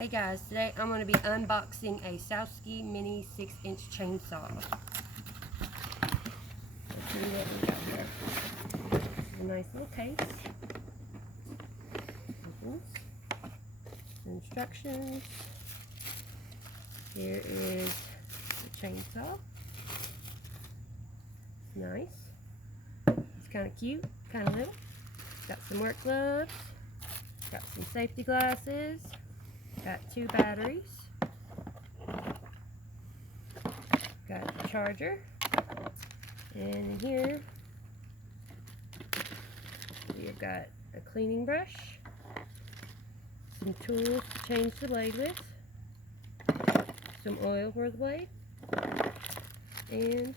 Hey guys, today I'm going to be unboxing a Sousky Mini 6-inch chainsaw. Let's see what we got here. A nice little case. Opens. Instructions. Here is the chainsaw. It's nice. It's kind of cute, kind of little. Got some work gloves. Got some safety glasses. Got 2 batteries. Got the charger. And in here we've got a cleaning brush, some tools to change the blade with, some oil for the blade, and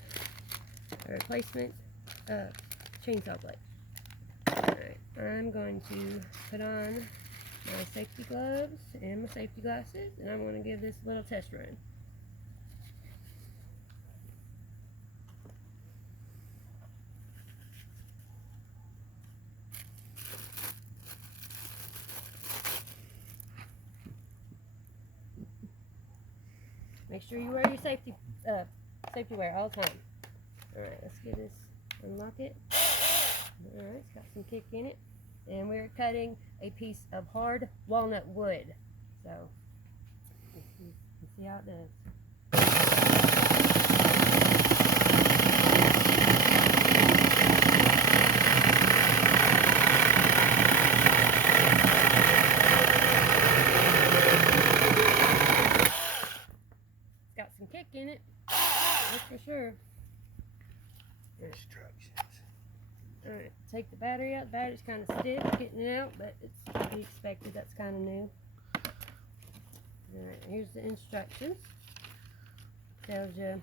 a replacement chainsaw blade. Alright, I'm going to put on my safety gloves and my safety glasses, and I'm going to give this a little test run. Make sure you wear your safety wear all the time. Alright, let's get this, unlock it. Alright, it's got some kick in it. And we're cutting a piece of hard walnut wood. So, let's see how it does. It's got some kick in it, that's for sure. Instructions. Alright, take the battery out. The battery's kind of stiff getting it out, but it's to be expected. That's kind of new. Alright, here's the instructions. Tells you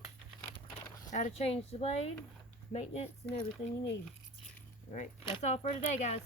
how to change the blade, maintenance, and everything you need. Alright, that's all for today, guys.